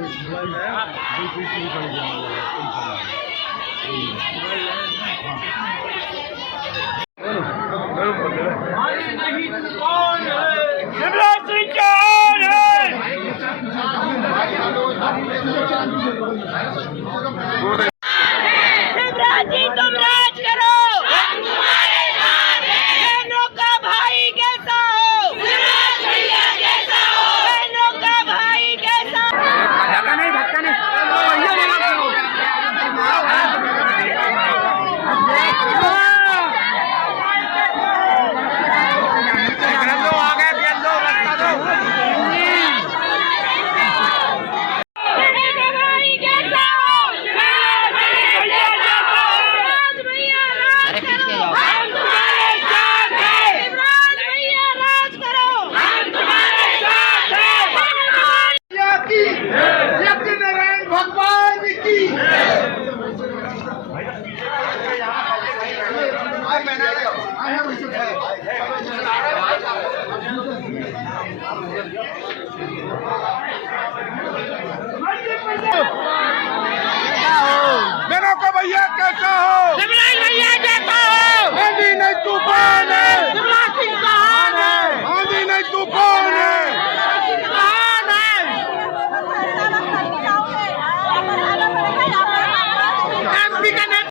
शिवराज जी तुम राज करो, हम तुम्हारे साथ हैं। बहनों का भाई कैसा हो, शिवराज भैया जैसा हो। बहनों का भाई कैसा हो। धक्का नहीं मेरा का भैया कैसा हो, शिवराज भैया जैसा हो। आंधी नहीं तूफान है, शिवराज सिंह कौन है, आंधी नहीं तूफान है। कौन है। एमपी का नेता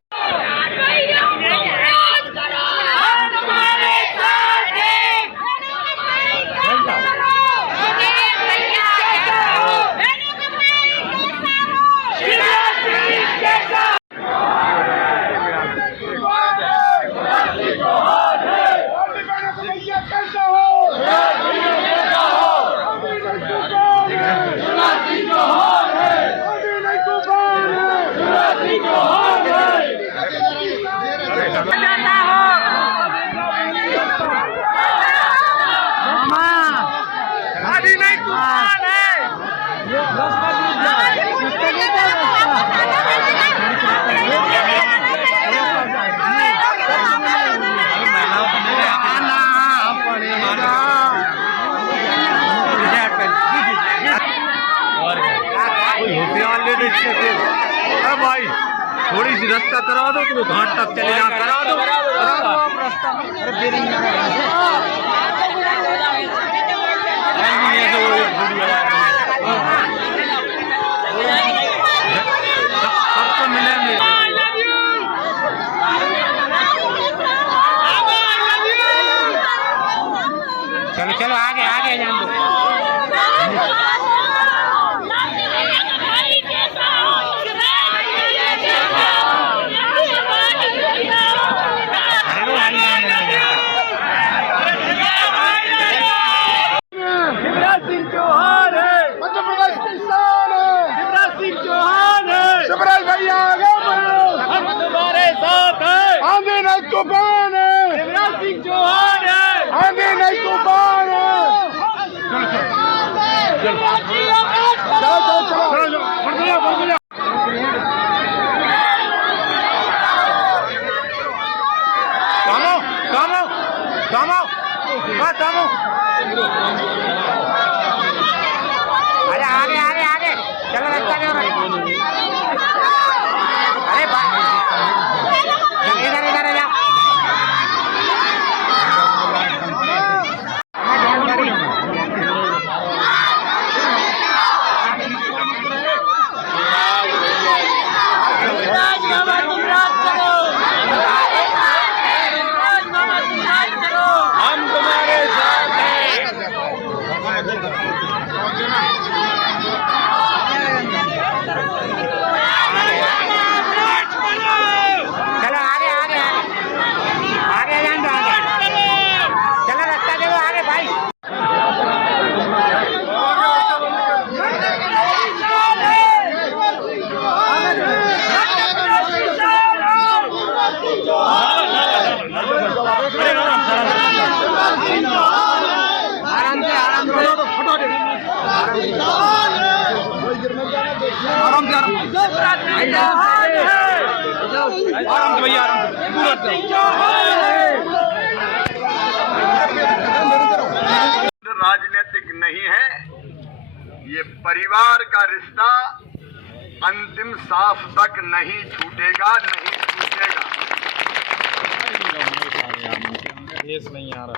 भाई थोड़ी सी रास्ता करा दो, तो घाट तक चले जा, करा दो आप रास्ता। सबको मिलेंगे। चलो चलो आगे आगे जान दो। शिवराज सिंह चौहान है, मध्य प्रदेश की शान है। शिवराज सिंह चौहान है, शिवराज भैया आगे बढ़ो, हम तुम्हारे साथ हैं। आंधी नहीं तूफान है, शिवराज सिंह चौहान है, आंधी नहीं तूफान है। चलो आगे आगे आगे चलो, रास्ता नहीं हो रहा। अरे इधर इधर जा। हम तुम्हारे साथ हैं। चलो आगे आगे आगे जान दो, आगे चलो, रास्ता दो आगे भाई। राजनीतिक नहीं है, ये परिवार का रिश्ता अंतिम सांस तक नहीं छूटेगा, नहीं छूटेगा।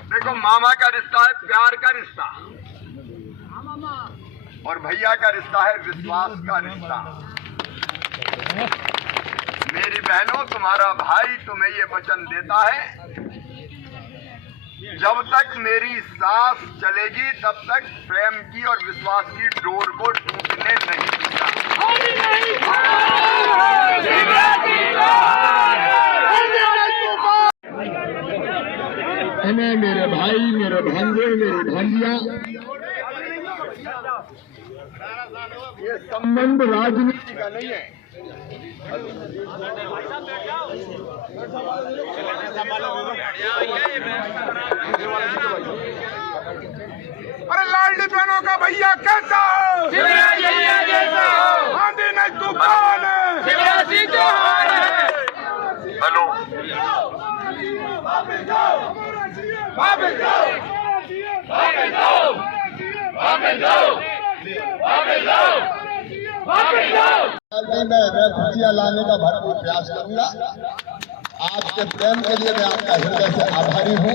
देखो, मामा का रिश्ता है प्यार का रिश्ता, और भैया का रिश्ता है विश्वास का रिश्ता। मेरी बहनों, तुम्हारा भाई तुम्हें ये वचन देता है, जब तक मेरी सांस चलेगी तब तक प्रेम की और विश्वास की डोर को टूटने नहीं दूंगा। मेरे भाई, मेरे भांजे, मेरी भांजियां, ये संबंध राजनीति का नहीं है। अरे लाडली बहनों का भैया कैसा हो? जैसा हो। आंधी नहीं तूफान है, शिवराज सिंह चौहान है। हेलो, वापस जाओ, वापस जाओ, वापस जाओ, वापस जाओ, वापस जाओ, वापस जाओ। मैं खुशियाँ लाने का भरपूर प्रयास करूंगा। आपके प्रेम के लिए मैं आपका हृदय से आभारी हूँ।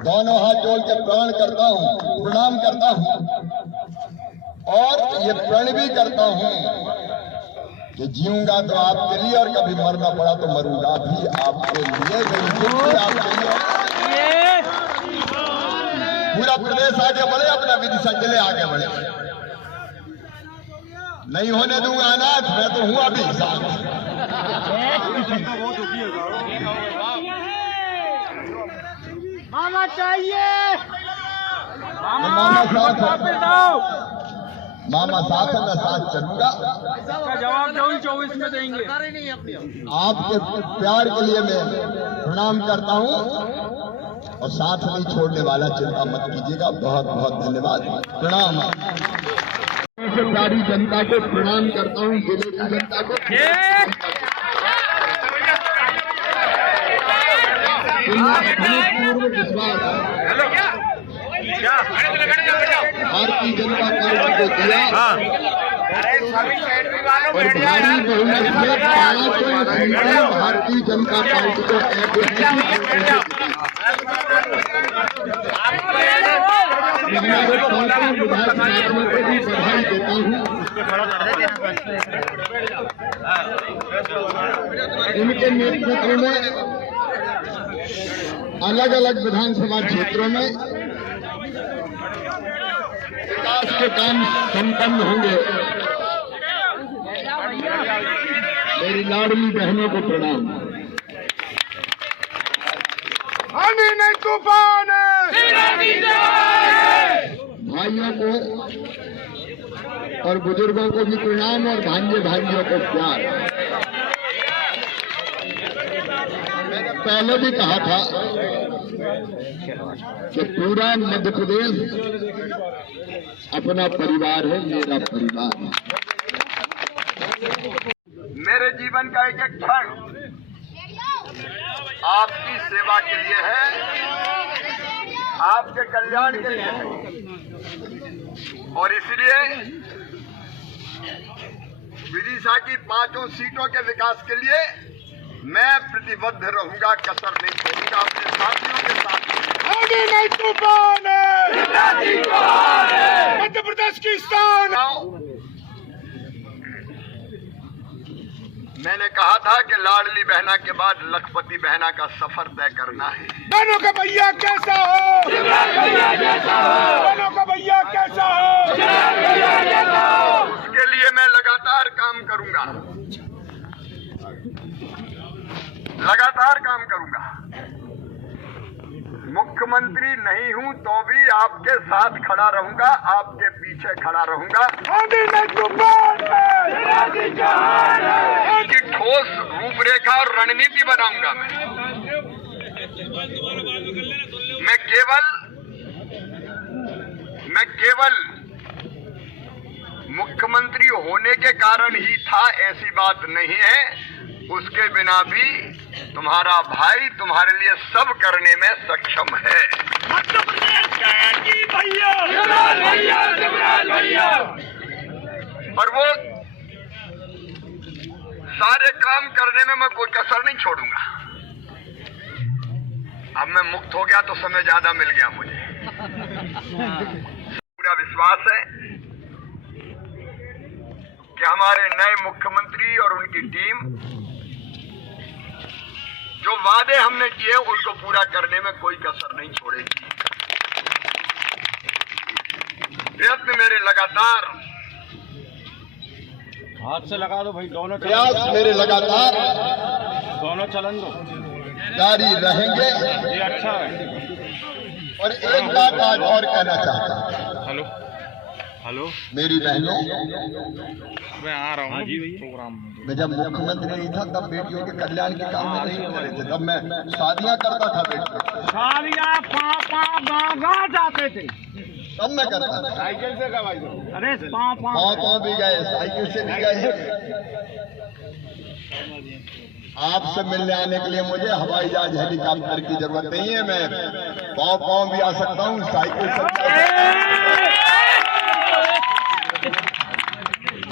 दोनों हाथ जोड़ के प्रणाम करता हूँ, प्रणाम करता हूँ, और ये प्रण भी करता हूँ कि जीऊंगा तो आपके लिए, और कभी मरना पड़ा तो मरूंगा भी आपके लिए, भी आपके लिए। पूरा प्रदेश आगे बढ़े, अपना विधि संजले आगे बढ़े। नहीं होने दूंगा अनाथ, मैं तो हूँ अभी साथ। मामा चाहिए, मामा साथ है, मामा साथ है, मैं साथ चलूंगा। जवाब 24 में देंगे। आपके प्यार के लिए मैं प्रणाम करता हूँ, और साथ नहीं छोड़ने वाला, चिंता मत कीजिएगा। बहुत बहुत धन्यवाद, प्रणाम। प्यारी जनता को प्रणाम करता हूँ, जिले की जनता को पूर्ण विश्वास भारतीय जनता पार्टी को दिया, और भारी बहुमत से 500 सीटें भारतीय जनता पार्टी को हमारे पार्टी विधायक साथियों को भी बधाई देता हूँ। इनके नेतृत्व में अलग अलग विधानसभा क्षेत्रों में विकास के काम संपन्न होंगे। मेरी लाडली बहनों को प्रणाम। आंधी नहीं तूफान है, भाइयों को और बुजुर्गों को भी प्रणाम, और भांजे भाइयों को प्यार। मैंने पहले भी कहा था कि पूरा मध्य प्रदेश अपना परिवार है, मेरा परिवार है। मेरे जीवन का एक एक क्षण आपकी सेवा के लिए है, आपके कल्याण के लिए है, और इसलिए विदिशा की 5 सीटों के विकास के लिए मैं प्रतिबद्ध रहूंगा, कसर नहीं छोड़ूंगा अपने साथियों के साथ। आगे नहीं तूफान है, मध्य प्रदेश की शान। मैंने कहा था कि लाडली बहना के बाद लखपति बहना का सफर तय करना है। बहनों का भैया कैसा हो? बहनों का भैया कैसा हो? उसके लिए मैं लगातार काम करूंगा, लगातार काम करूंगा। मुख्यमंत्री नहीं हूं तो भी आपके साथ खड़ा रहूंगा, आपके पीछे खड़ा रहूंगा। की ठोस रूपरेखा और रणनीति बनाऊंगा। मैं केवल मुख्यमंत्री होने के कारण ही था ऐसी बात नहीं है। उसके बिना भी तुम्हारा भाई तुम्हारे लिए सब करने में सक्षम है। मध्य प्रदेश की भैया, शिवराज भैया, शिवराज भैया। और वो सारे काम करने में मैं कोई कसर नहीं छोड़ूंगा। अब मैं मुक्त हो गया तो समय ज्यादा मिल गया मुझे। पूरा विश्वास है कि हमारे नए मुख्यमंत्री और उनकी टीम जो वादे हमने किए उनको पूरा करने में कोई कसर नहीं छोड़ेगी। प्रयत्न मेरे लगातार, हाथ से लगा दो भाई, दोनों प्रयास मेरे लगातार दोनों चलन दो, जारी रहेंगे। ये अच्छा है। और एक बात आज और कहना चाहता हूं, हेलो हेलो, मेरी बहनों, मैं आ रहा हूँ प्रोग्राम में। मैं जब मुख्यमंत्री नहीं था तब बेटियों के कल्याण के काम में नहीं करे थे, तब मैं शादियां करता था बेटियों, शादियाँ पापा गागा जाते थे, तब मैं करता था। साइकिल से का भाई, अरे पापा पाँव भी गए, साइकिल से भी गए। आपसे मिलने आने के लिए मुझे हवाई जहाज हेलीकॉप्टर की जरूरत नहीं है। मैं पाँव भी आ सकता हूँ, साइकिल से।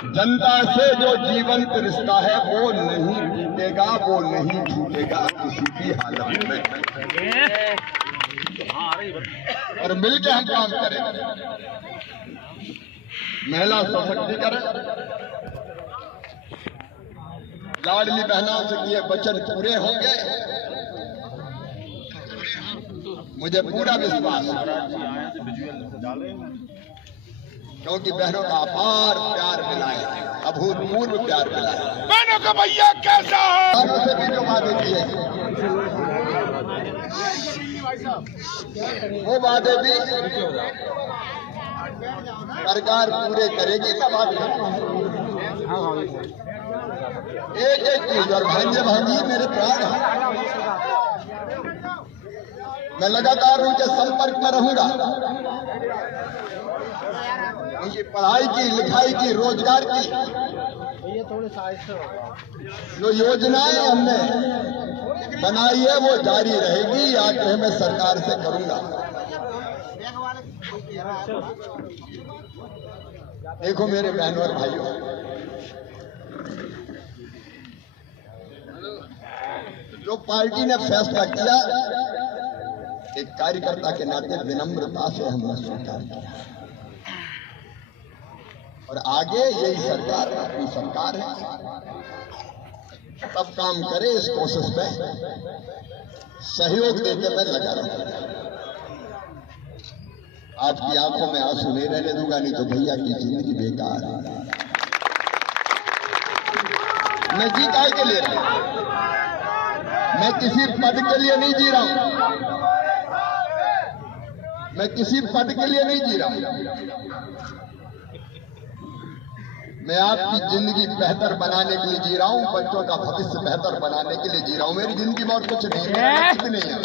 जनता से जो जीवंत रिश्ता है वो नहीं टूटेगा, वो नहीं छूटेगा किसी भी हालत में। और मिलकर हम काम करेंगे। महिला सशक्तिकरण, लाडली बहनों से किए वचन पूरे होंगे, मुझे पूरा विश्वास है, क्योंकि बहनों का अपार प्यार मिला है, अभूतपूर्व प्यार मिला है। बहनों का भैया कैसा हो? बहनों से भी जो वादे किए वो वादे भी सरकार पूरे करेगी। मैं बात एक एक चीज, और भांजे भांजी मेरे प्राण हैं, मैं लगातार उनके संपर्क में रहूंगा। उनकी पढ़ाई की, लिखाई की, रोजगार की जो योजनाएं हमने बनाई है वो जारी रहेगी। आग्रह मैं सरकार से करूंगा। देखो मेरे बहनों और भाइयों, जो पार्टी ने फैसला किया, एक कार्यकर्ता के नाते विनम्रता से हमने स्वीकार किया। और आगे यही सरकार अपनी सरकार है, सब काम करे। इस कोशिश में सहयोग देकर मैं लगा रहूंगा। आपकी आंखों में आंसू नहीं रहने दूंगा, नहीं तो भैया की जिंदगी बेकार है। मैं जी काय के लिए रहा, मैं किसी पद के लिए नहीं जी रहा हूं, मैं किसी पद के लिए नहीं जी रहा हूं। मैं आपकी जिंदगी बेहतर बनाने के लिए जी रहा हूं, बच्चों का भविष्य बेहतर बनाने के लिए जी रहा हूं। मेरी जिंदगी में और कुछ नहीं है, कुछ नहीं है।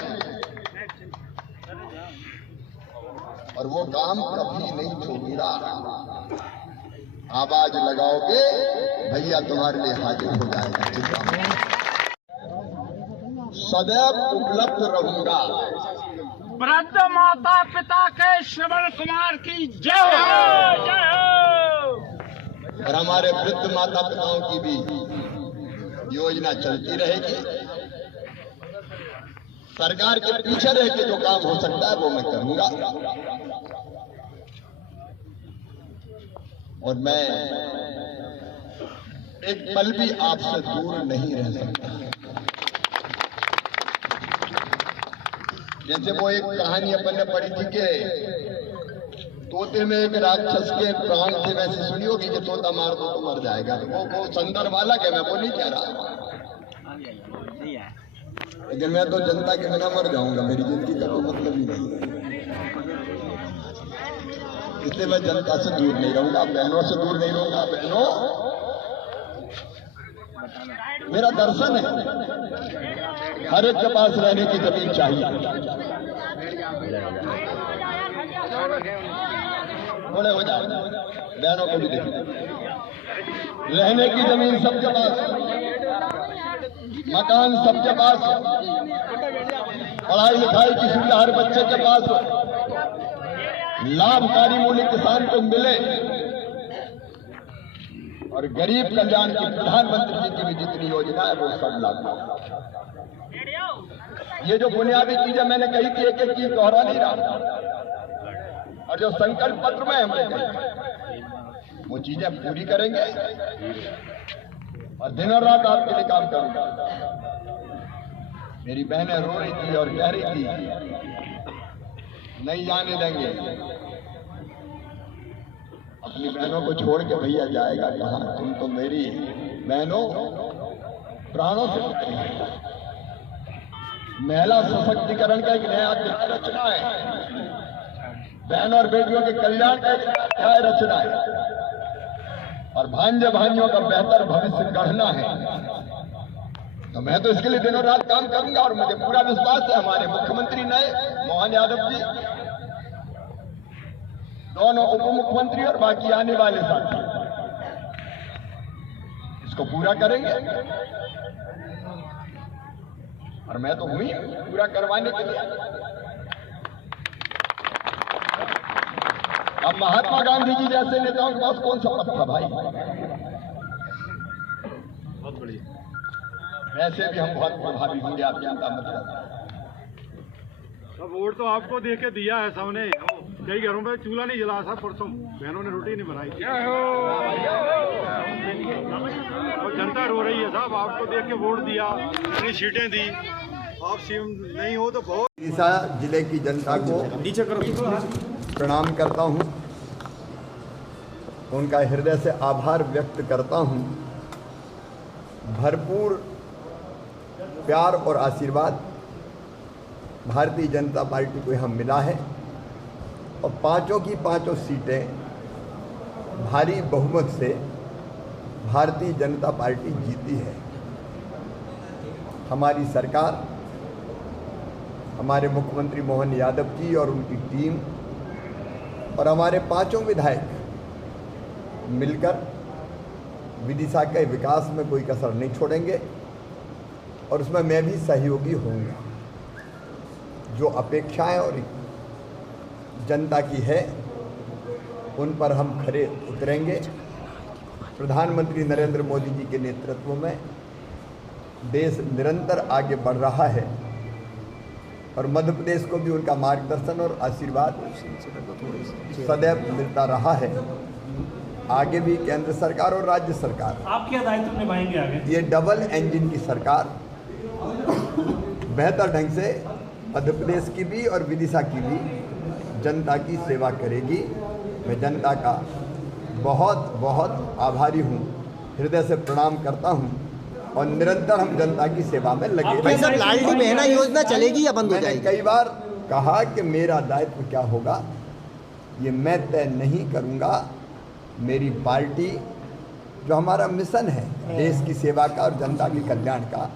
और वो काम कभी नहीं छोड़ूंगा। आवाज लगाओगे भैया तुम्हारे लिए हाजिर हो जाएगा। सदैव उपलब्ध रहूंगा। वृद्ध माता पिता के श्रवण कुमार की जय हो, जय हो। और हमारे वृद्ध माता पिताओं की भी योजना चलती रहेगी। सरकार के पीछे रह के जो काम हो सकता है वो मैं करूंगा। और मैं एक पल भी आपसे दूर नहीं रह सकता। जैसे वो एक कहानी अपन ने पढ़ी थी कि तोते में एक राक्षस के प्राण थे, वैसे सुनी होगी कि तोता मार दो तो मर जाएगा। तो वो संदर्भ अलग है, मैं वो नहीं कह रहा। लेकिन मैं तो जनता के बिना मर जाऊंगा, मेरी जिंदगी का तो मतलब ही नहीं। इसलिए मैं जनता से दूर नहीं रहूंगा, बहनों से दूर नहीं रहूंगा। बहनों, मेरा दर्शन है, हर एक के पास रहने की जमीन चाहिए। थोड़े हो जाए, बहनों को भी देखिए, रहने की जमीन सबके पास, मकान सबके पास, पढ़ाई लिखाई की सुविधा हर बच्चे के पास, लाभकारी मूल्य किसान को मिले, और गरीब कल्याण की प्रधानमंत्री जी की भी जितनी योजना है वो सब लागू। ये जो बुनियादी चीजें मैंने कही थी, एक एक चीज दोहरा नहीं रहा, और जो संकल्प पत्र में हमने कही वो चीजें पूरी करेंगे और दिनों रात आपके लिए काम करूंगा। मेरी बहनें रो रही थी और कह रही थी नहीं जाने देंगे, अपनी बहनों को छोड़ के भैया जाएगा कहां, तुम तो मेरी बहनों प्राणों से प्यारी। महिला सशक्तिकरण का एक नया अध्याय रचना है, बहन और बेटियों के कल्याण का एक अध्याय रचना है, और भांजे भाइयों का बेहतर भविष्य गढ़ना है। तो मैं तो इसके लिए दिनों रात काम करूंगा, और मुझे पूरा विश्वास है हमारे मुख्यमंत्री नए मोहन यादव जी, दोनों उप मुख्यमंत्री और बाकी आने वाले साथी इसको पूरा करेंगे, और मैं तो हुई पूरा करवाने के लिए। अब महात्मा गांधी जी जैसे नेताओं के पास कौन सा पद था भाई, बहुत बढ़िया। वैसे भी हम बहुत प्रभावी होंगे, आप चिंता मत करें। अब वोट तो आपको दे के दिया है सबने, कई घरों में चूल्हा नहीं जला था, परसों बहनों ने रोटी नहीं बनाई थी और जनता रो रही है साहब, आपको देख के वोट दिया, इतनी सीटें दी, आप सीएम नहीं हो तो बहुत। विदिशा जिले की जनता को नीचे करो, प्रणाम करता हूं, उनका हृदय से आभार व्यक्त करता हूं। भरपूर प्यार और आशीर्वाद भारतीय जनता पार्टी को यहाँ मिला है, और पांचों की पांचों सीटें भारी बहुमत से भारतीय जनता पार्टी जीती है। हमारी सरकार, हमारे मुख्यमंत्री मोहन यादव जी और उनकी टीम और हमारे पांचों विधायक मिलकर विदिशा के विकास में कोई कसर नहीं छोड़ेंगे, और उसमें मैं भी सहयोगी होऊंगा। जो अपेक्षाएं और जनता की है उन पर हम खरे उतरेंगे। प्रधानमंत्री नरेंद्र मोदी जी के नेतृत्व में देश निरंतर आगे बढ़ रहा है, और मध्य प्रदेश को भी उनका मार्गदर्शन और आशीर्वाद सदैव मिलता रहा है। आगे भी केंद्र सरकार और राज्य सरकार आप क्या दायित्व निभाएंगे आगे? ये डबल इंजन की सरकार बेहतर ढंग से मध्य प्रदेश की भी और विदिशा की भी जनता की सेवा करेगी। मैं जनता का बहुत बहुत आभारी हूँ, हृदय से प्रणाम करता हूँ, और निरंतर हम जनता की सेवा में लगे। भाई साहब, लाडली बहना योजना चलेगी या बंद हो जाएगी? कई बार कहा कि मेरा दायित्व क्या होगा ये मैं तय नहीं करूँगा। मेरी पार्टी, जो हमारा मिशन है देश की सेवा का और जनता के कल्याण का,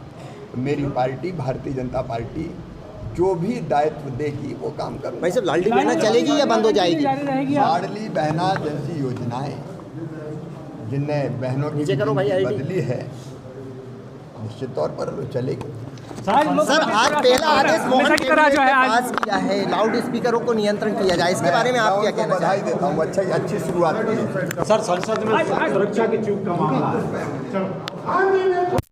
मेरी पार्टी भारतीय जनता पार्टी जो भी दायित्व देगी वो काम करूँगा। भाई साहब, लाडली बहना चलेगी या बंद हो जाएगी? लाडली बहना जैसी योजनाएं जिनने बहनों की बदली है, निश्चित तौर पर चलेगी। सर, आज पहला आदेश मोहन कैबिनेट ने पास किया है, लाउड स्पीकरों को नियंत्रण किया जाए, इसके बारे में आप क्या कहना चाहते हैं? बधाई देता हूँ, अच्छी शुरुआत की है। सर संसद में सुरक्षा की चूक का मामला है।